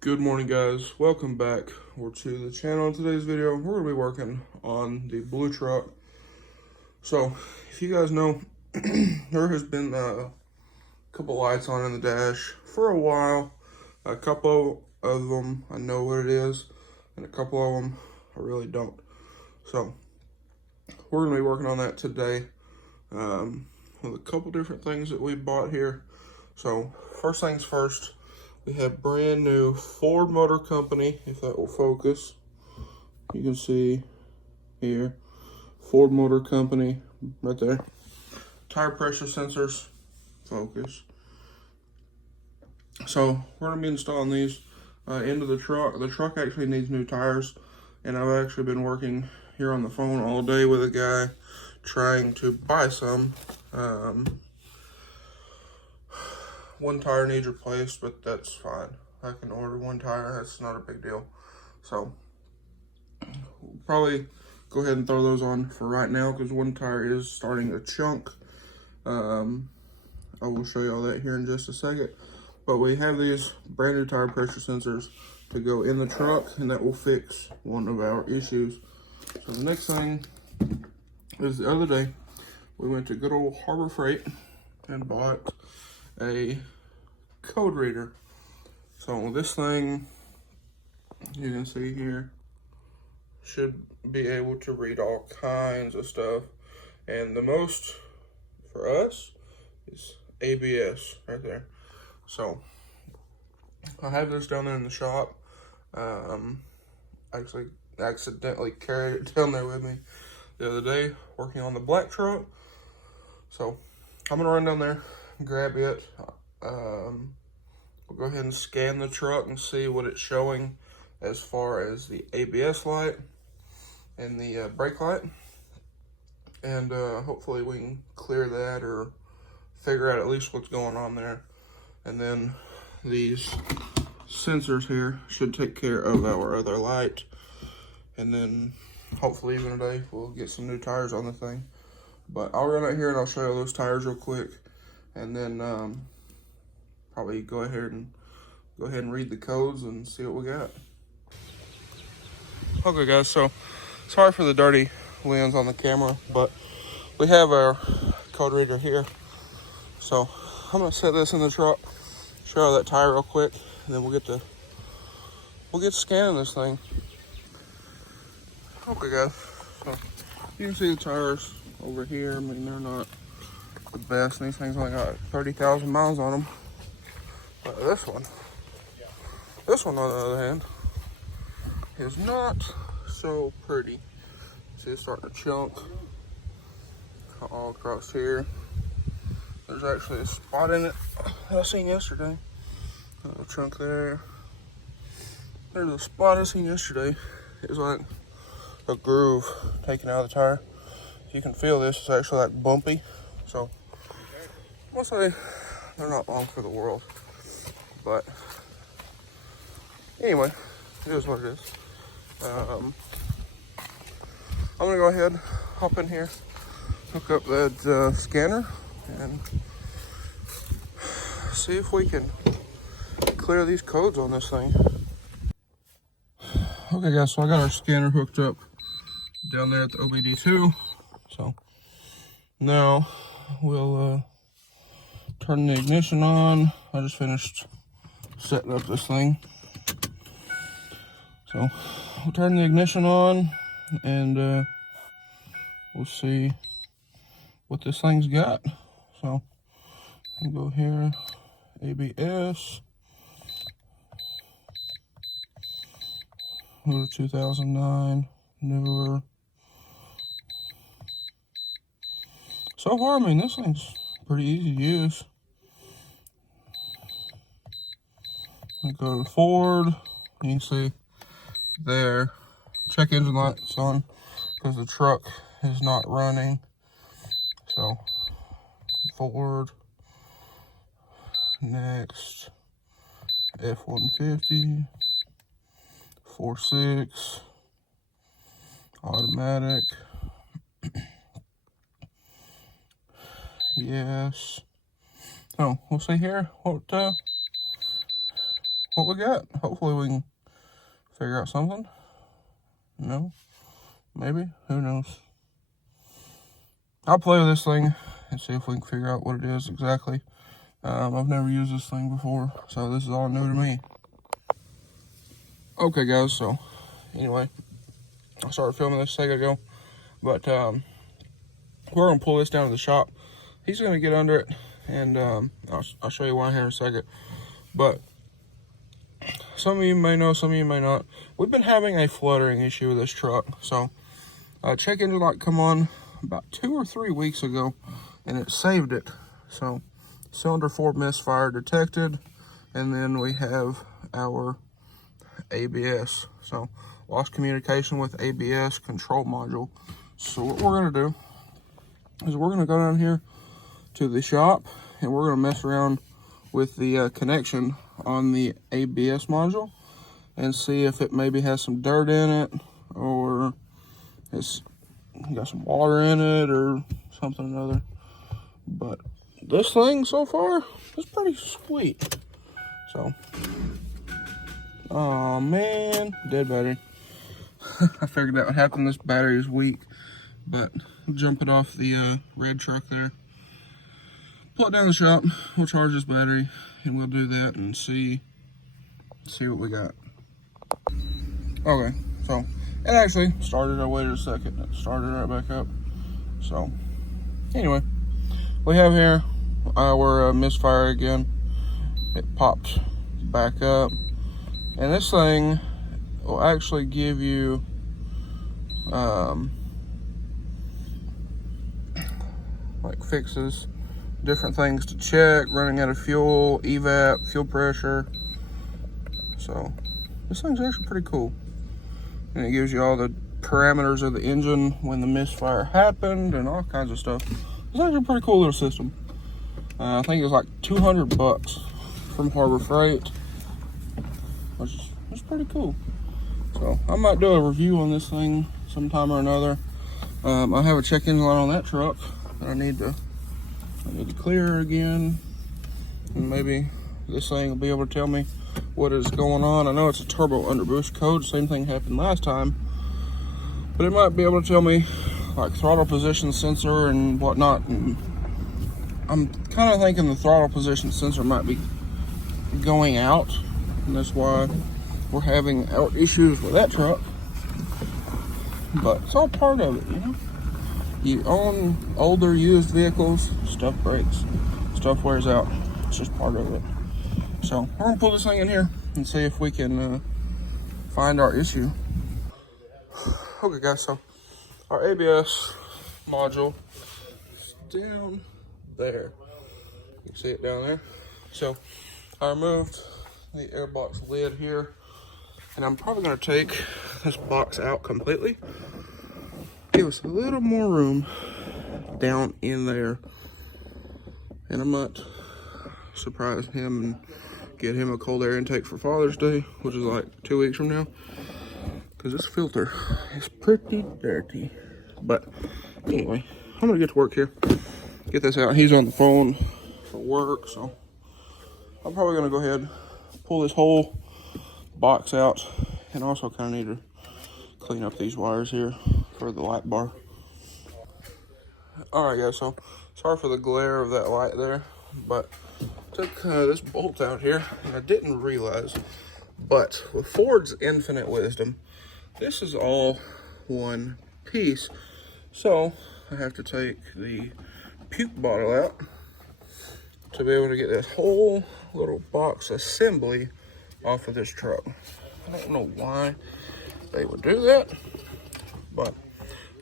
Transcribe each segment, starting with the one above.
Good morning, guys. Welcome back to the channel. In today's video, we're going to be working on the blue truck. So, if you guys know, there has been a couple lights on in the dash for a while. A couple of them, I know what it is, and a couple of them, I really don't. So, we're going to be working on that today with a couple different things that we bought here. So, first things first. We have brand new Ford Motor Company, if that will focus. You can see here, Ford Motor Company, right there. Tire pressure sensors, focus. So we're gonna be installing these into the truck. The truck actually needs new tires, and I've actually been working here on the phone all day with a guy trying to buy some. One tire needs replaced, but that's fine. I can order one tire, that's not a big deal. So, we'll probably go ahead and throw those on for right now because one tire is starting to chunk. I will show you all that here in just a second. But we have these brand new tire pressure sensors to go in the truck, and that will fix one of our issues. So the next thing is the other day, we went to good old Harbor Freight and bought a code reader. So this thing, you can see here, should be able to read all kinds of stuff. And the most for us is ABS right there. So I have this down there in the shop. Actually accidentally carried it down there with me the other day working on the black truck. So I'm gonna run down there, grab it. We'll go ahead and scan the truck and see what it's showing as far as the ABS light and the brake light. And hopefully we can clear that or figure out at least what's going on there. And then these sensors here should take care of our other light. And then hopefully even today we'll get some new tires on the thing. But I'll run out here and I'll show you those tires real quick. And then probably go ahead and read the codes and see what we got. Okay guys, so sorry for the dirty lens on the camera, but we have our code reader here. So I'm gonna set this in the truck, show you that tire real quick, and then we'll get scanning this thing. Okay guys, so you can see the tires over here. I mean, they're not the best. These things only got 30,000 miles on them. But this one on the other hand, is not so pretty. See, it's starting to chunk all across here. There's actually a spot in it that I seen yesterday. A little chunk there. There's a spot I seen yesterday. It's like a groove taken out of the tire. You can feel this. It's actually like bumpy. So I'm gonna say they're not long for the world. But anyway, it is what it is. I'm gonna go ahead, hop in here, hook up that scanner, and see if we can clear these codes on this thing. Okay guys, so I got our scanner hooked up down there at the OBD2. So now we'll turn the ignition on. I just finished setting up this thing. So we'll turn the ignition on and we'll see what this thing's got. So I'll go here, ABS, go to 2009, newer. So far, I mean, this thing's pretty easy to use. I go to Ford, you can see there, check engine light's on because the truck is not running. So Ford, next F150, 4.6, automatic, yes. So we'll see here what what we got. Hopefully we can figure out something. No? Maybe? Who knows? I'll play with this thing and see if we can figure out what it is exactly. I've never used this thing before, so this is all new to me. Okay, guys, so anyway, I started filming this a second ago, but we're going to pull this down to the shop. He's going to get under it, and I'll show you why here in a second. But some of you may know, some of you may not. We've been having a fluttering issue with this truck, so check-in light come on about 2 or 3 weeks ago, and it saved it. So cylinder 4 misfire detected, and then we have our ABS. So lost communication with ABS control module. So what we're going to do is we're going to go down here to the shop, and we're going to mess around with the connection on the ABS module and see if it maybe has some dirt in it, or it's got some water in it, or something or another. But this thing so far is pretty sweet. So, oh man, dead battery. I figured that would happen. This battery is weak, but we'll jump it off the red truck there. Pull it down the shop, we'll charge this battery, and we'll do that and see what we got. Okay, so it actually started. I waited a second, it started right back up. So anyway, we have here our misfire again. It popped back up, and this thing will actually give you like fixes, different things to check, running out of fuel, evap, fuel pressure. So this thing's actually pretty cool, and it gives you all the parameters of the engine when the misfire happened and all kinds of stuff. It's actually a pretty cool little system. I think it was like $200 from Harbor Freight, which is pretty cool. So I might do a review on this thing sometime or another. I have a check-in light on that truck that I need to clear again, and maybe this thing will be able to tell me what is going on. I know it's a turbo underboost code, same thing happened last time, but it might be able to tell me like throttle position sensor and whatnot. And I'm kind of thinking the throttle position sensor might be going out, and that's why we're having our issues with that truck. But it's all part of it, you know. You own older used vehicles, stuff breaks, stuff wears out. It's just part of it. So we're gonna pull this thing in here and see if we can find our issue. Okay guys, so our ABS module is down there. You can see it down there. So I removed the airbox lid here, and I'm probably gonna take this box out completely. Give us a little more room down in there, and I might surprise him and get him a cold air intake for Father's Day, which is like 2 weeks from now, because this filter is pretty dirty. But anyway, I'm gonna get to work here, get this out. He's on the phone for work, so I'm probably gonna go ahead, pull this whole box out, and also kind of need to clean up these wires here for the light bar. All right guys, so sorry for the glare of that light there, but took this bolt out here, and I didn't realize, but with Ford's infinite wisdom, this is all one piece. So I have to take the puke bottle out to be able to get this whole little box assembly off of this truck. I don't know why they would do that, but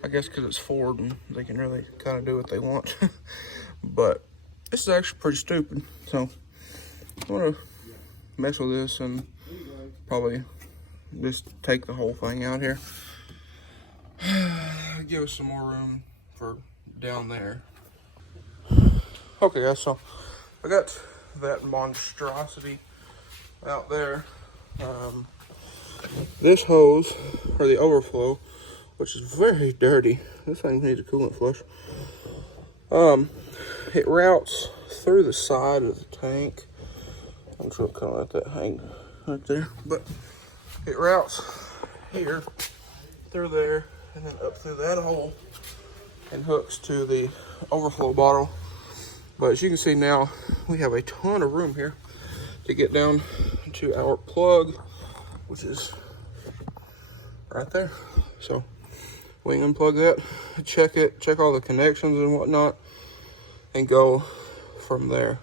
I guess because it's Ford and they can really kind of do what they want. But this is actually pretty stupid. So I'm gonna mess with this and probably just take the whole thing out here. Give us some more room for down there. Okay guys, so I got that monstrosity out there. This hose, or the overflow, which is very dirty. This thing needs a coolant flush. It routes through the side of the tank. I'm just gonna let that hang right there, but it routes here through there and then up through that hole and hooks to the overflow bottle. But as you can see now, we have a ton of room here to get down to our plug, which is right there. So we can unplug that, check all the connections and whatnot, and go from there.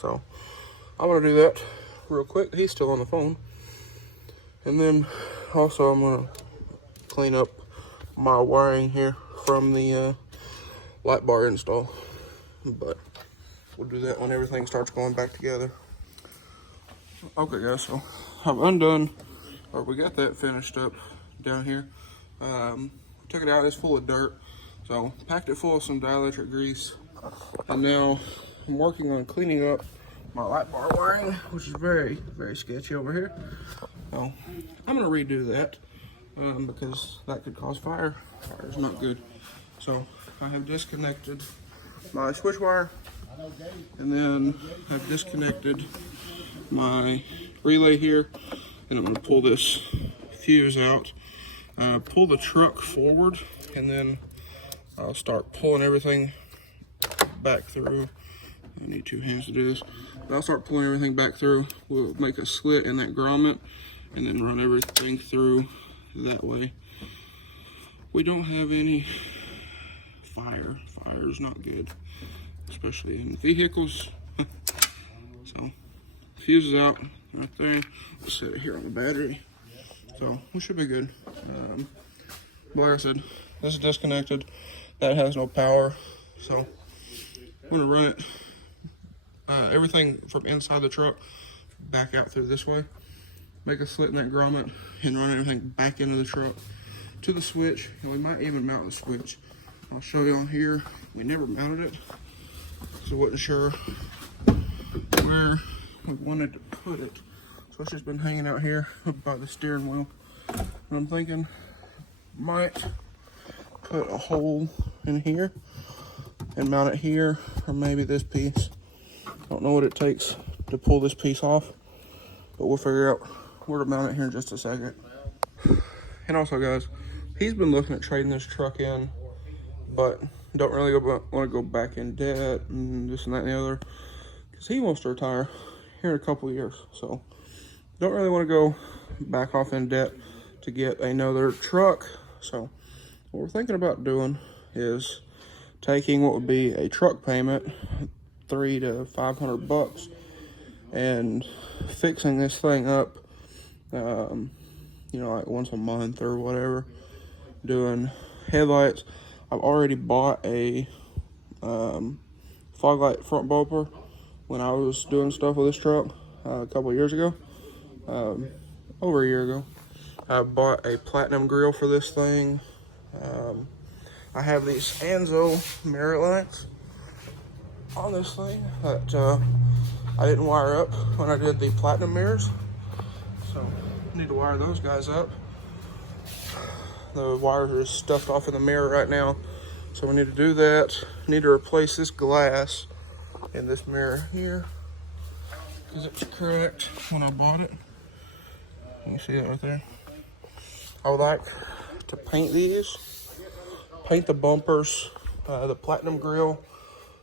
So I'm gonna do that real quick. He's still on the phone. And then also I'm gonna clean up my wiring here from the light bar install. But we'll do that when everything starts going back together. Okay guys, so I've undone, or we got that finished up down here. Took it out, it's full of dirt. So packed it full of some dielectric grease. And now I'm working on cleaning up my light bar wiring, which is very, very sketchy over here. So I'm gonna redo that because that could cause fire. Fire is not good. So I have disconnected my switch wire, and then I've disconnected my relay here, and I'm gonna pull this fuse out, pull the truck forward, and then I'll start pulling everything back through. I need 2 hands to do this. But I'll start pulling everything back through. We'll make a slit in that grommet and then run everything through that way. We don't have any fire. Fire is not good, especially in vehicles. So fuse is out right there. We'll set it here on the battery. So we should be good. But like I said, this is disconnected. That has no power. So I'm gonna run it, everything from inside the truck back out through this way. Make a slit in that grommet and run everything back into the truck to the switch. And we might even mount the switch. I'll show you on here. We never mounted it, so I wasn't sure where we wanted to put it. So it's just been hanging out here by the steering wheel. And I'm thinking might put a hole in here and mount it here, or maybe this piece. Don't know what it takes to pull this piece off, but we'll figure out where to mount it here in just a second. And also guys, he's been looking at trading this truck in, but don't really want to go back in debt and this and that and the other, because he wants to retire here in a couple of years. So don't really want to go back off in debt to get another truck. So what we're thinking about doing is taking what would be a truck payment, $300 to $500, and fixing this thing up, you know, like once a month or whatever. Doing headlights. I've already bought a fog light front bumper when I was doing stuff with this truck a couple of years ago, over a year ago. I bought a platinum grill for this thing. I have these Anzo mirror lights on this thing that I didn't wire up when I did the platinum mirrors, so I need to wire those guys up. The wires are stuffed off in the mirror right now, so we need to do that. Need to replace this glass in this mirror here because it's cracked when I bought it. You can see that right there. I would like to paint these, paint the bumpers. The platinum grille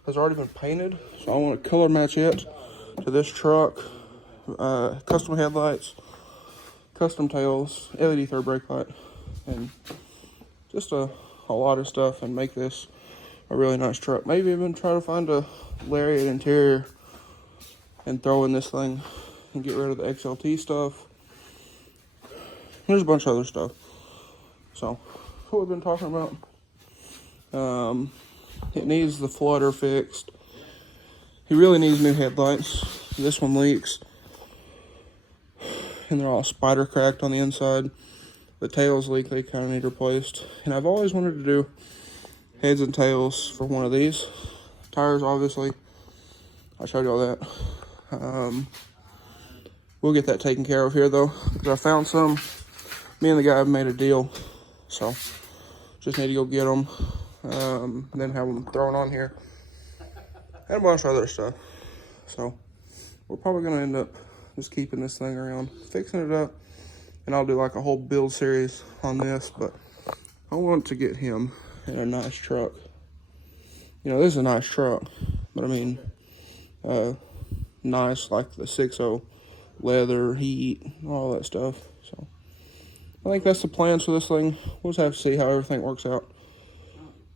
has already been painted, so I want to color match it to this truck. Custom headlights, custom tails, LED third brake light, and just a lot of stuff, and make this a really nice truck. Maybe even try to find a lariat interior and throw in this thing and get rid of the XLT stuff. There's a bunch of other stuff. So what we've been talking about, it needs the flutter fixed. He really needs new headlights. This one leaks, and they're all spider cracked on the inside. The tails leak, they kind of need replaced. And I've always wanted to do heads and tails for one of these. Tires, obviously, I showed you all that. We'll get that taken care of here though, because I found some. Me and the guy have made a deal, so just need to go get them, then have them thrown on here, and a bunch of other stuff. So we're probably going to end up just keeping this thing around, fixing it up, and I'll do like a whole build series on this. But I want to get him in a nice truck. You know, this is a nice truck, but I mean, nice like the 6.0 leather, heat, all that stuff. So I think that's the plans for this thing. We'll just have to see how everything works out.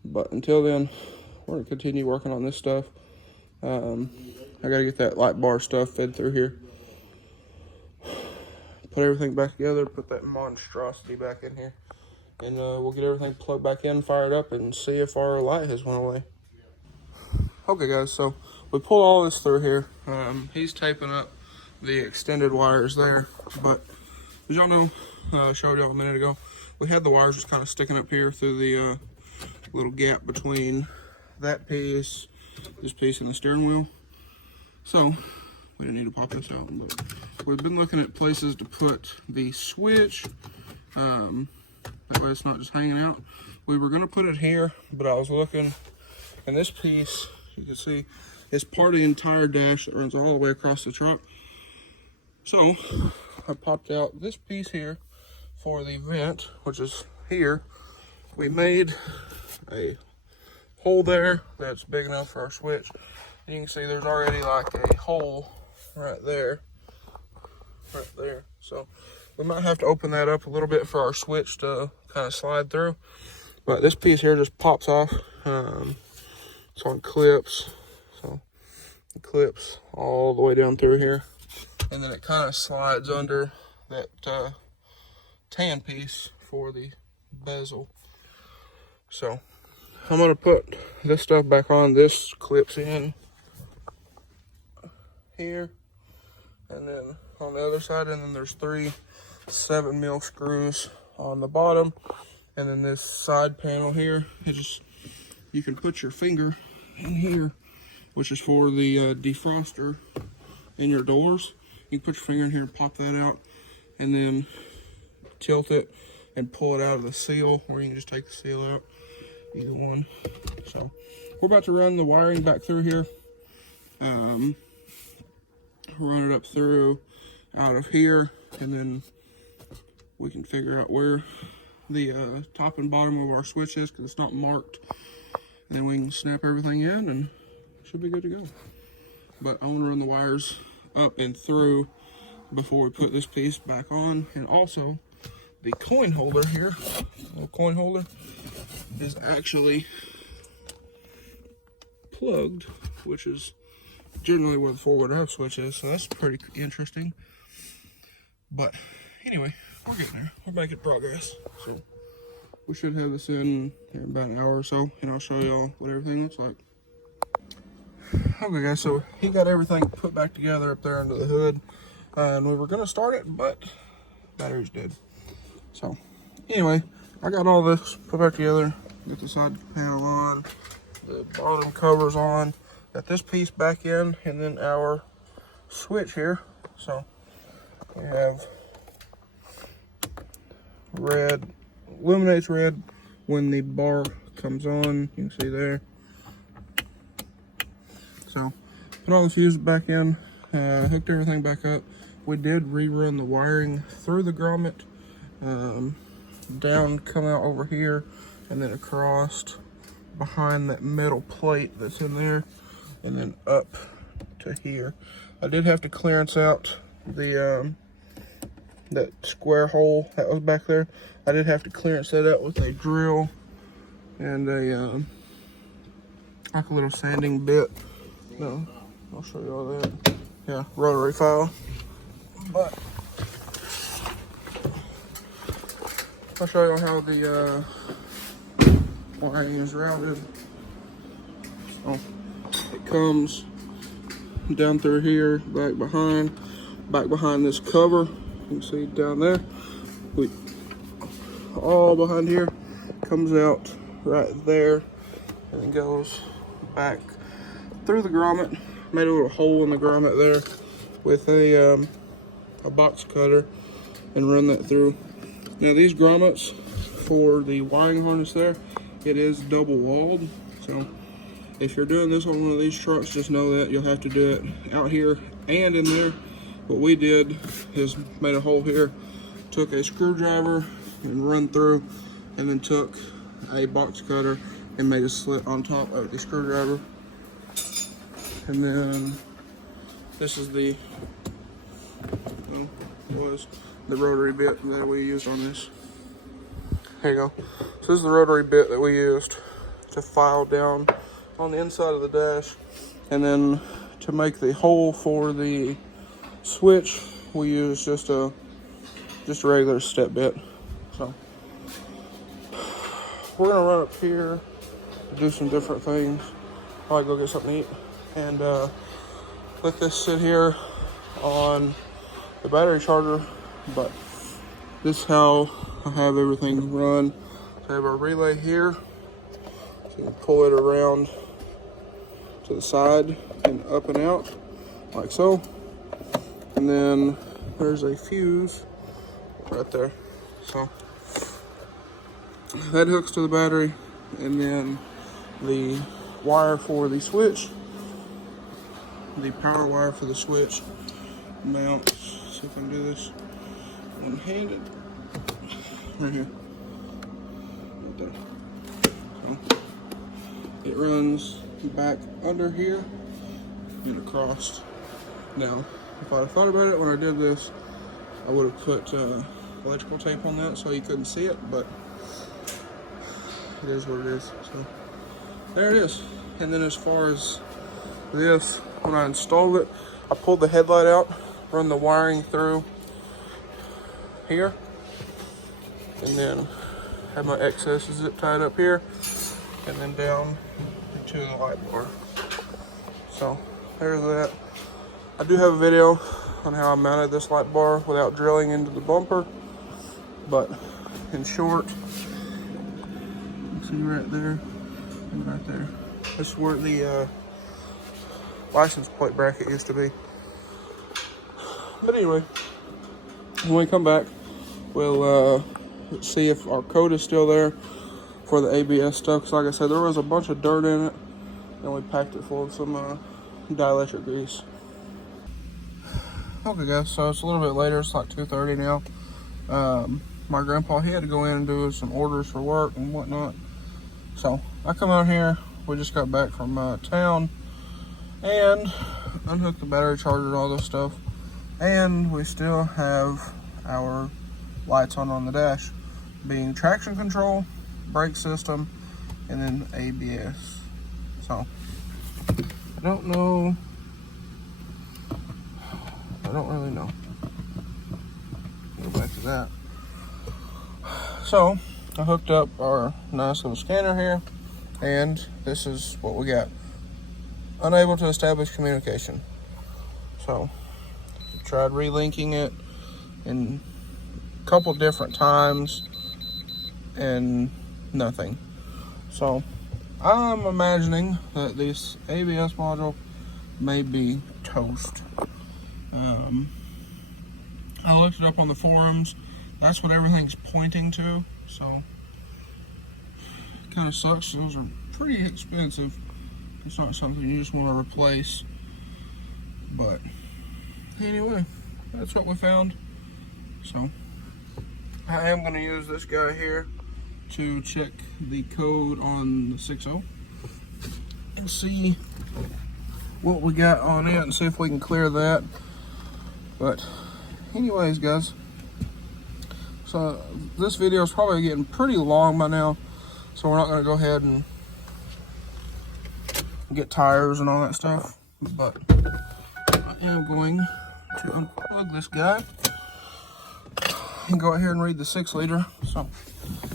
But until then, we're gonna continue working on this stuff. I gotta get that light bar stuff fed through here. Put everything back together, put that monstrosity back in here. And we'll get everything plugged back in, fired up, and see if our light has went away. Okay guys, so we pulled all this through here. He's taping up the extended wires there. But as y'all know, I showed y'all a minute ago, we had the wires just kind of sticking up here through the little gap between that piece, this piece, and the steering wheel. So we didn't need to pop this out, but we've been looking at places to put the switch. That way it's not just hanging out. We were gonna put it here, but I was looking, and this piece, you can see, is part of the entire dash that runs all the way across the truck. So I popped out this piece here for the vent, which is here. We made a hole there that's big enough for our switch. You can see there's already like a hole right there. So we might have to open that up a little bit for our switch to kind of slide through. But this piece here just pops off. It's on clips. So the clips all the way down through here. And then it kind of slides under that tan piece for the bezel. So I'm gonna put this stuff back on. This clips in here, and then on the other side, and then there's 3 7mm screws on the bottom, and then this side panel here, you can put your finger in here, which is for the defroster in your doors. You can put your finger in here and pop that out, and then tilt it and pull it out of the seal, or you can just take the seal out, either one. So we're about to run the wiring back through here. Run it up through out of here, and then we can figure out where the top and bottom of our switch is, because it's not marked. And then we can snap everything in and it should be good to go. But I want to run the wires up and through before we put this piece back on. And also the coin holder here, little coin holder, is actually plugged, which is generally where the forward drive switch is, so that's pretty interesting. But anyway, we're getting there. We're making progress. So we should have this in about an hour or so, and I'll show y'all what everything looks like. Okay guys, so he got everything put back together up there under the hood, and we were gonna start it, but battery's dead. So anyway, I got all this put back together. Got the side panel on, the bottom covers on, got this piece back in, and then our switch here. So we have red, illuminates red when the bar comes on, you can see there. So put all the fuses back in, hooked everything back up. We did rerun the wiring through the grommet, down, come out over here, and then across behind that metal plate that's in there, and then up to here. I did have to clearance out the that square hole that was back there. I did have to clearance that out with a drill and a like a little sanding bit. No, I'll show you all that. Yeah, rotary file. But I'll show you how the wiring is routed. So it comes down through here, back behind this cover. You can see down there. All behind here, comes out right there, and then goes back through the grommet. Made a little hole in the grommet there with a box cutter and run that through. Now these grommets for the wiring harness there, it is double walled. So if you're doing this on one of these trucks, just know that you'll have to do it out here and in there, what we did is made a hole here, took a screwdriver and run through, and then took a box cutter and made a slit on top of the screwdriver. And then this is the rotary bit that we used on this. Here you go. So this is the rotary bit that we used to file down on the inside of the dash. And then to make the hole for the switch, we used just a regular step bit. So we're gonna run up here, do some different things. Probably go get something to eat, and let this sit here on the battery charger. But this is how I have everything run. So I have our relay here, so you can pull it around to the side and up and out like so. And then there's a fuse right there. So that hooks to the battery, and then the wire for the switch, the power wire for the switch mounts. See if I can do this one-handed. Right here. Right there. So it runs back under here and across. Now, if I had thought about it when I did this, I would have put electrical tape on that so you couldn't see it, but it is what it is. So there it is. And then as far as this, when I installed it, I pulled the headlight out, run the wiring through here, and then have my excess zip tied up here, and then down into the light bar. So there's that. I do have a video on how I mounted this light bar without drilling into the bumper, but in short, see right there and right there. This is where the license plate bracket used to be. But anyway, when we come back, we'll see if our code is still there for the ABS stuff. Because like I said, there was a bunch of dirt in it, and we packed it full of some dielectric grease. Okay guys, so it's a little bit later. It's like 2:30 now. My grandpa, he had to go in and do some orders for work and whatnot. So I come out here. We just got back from town and unhooked the battery charger and all this stuff. And we still have our lights on the dash, being traction control, brake system, and then ABS. So I don't know. I don't really know. Go back to that. So I hooked up our nice little scanner here, and this is what we got. Unable to establish communication. So tried relinking it in a couple different times and nothing. So I'm imagining that this ABS module may be toast. I looked it up on the forums. That's what everything's pointing to. So it kind of sucks. Those are pretty expensive. It's not something you just want to replace. But anyway, that's what we found. So I am going to use this guy here to check the code on the 6.0 and see what we got on it and see if we can clear that. But anyways guys, so this video is probably getting pretty long by now, so we're not going to go ahead and get tires and all that stuff, but I am going to unplug this guy and go out here and read the 6-liter. So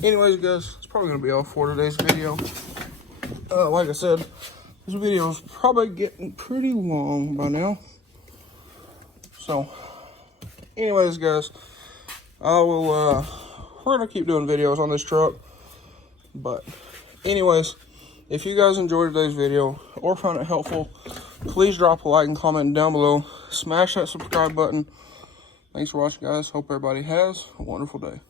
anyways guys, it's probably going to be all for today's video. Like I said, this video is probably getting pretty long by now. So anyways guys, we're going to keep doing videos on this truck. But anyways, if you guys enjoyed today's video or found it helpful, please drop a like and comment down below. Smash that subscribe button. Thanks for watching guys. Hope everybody has a wonderful day.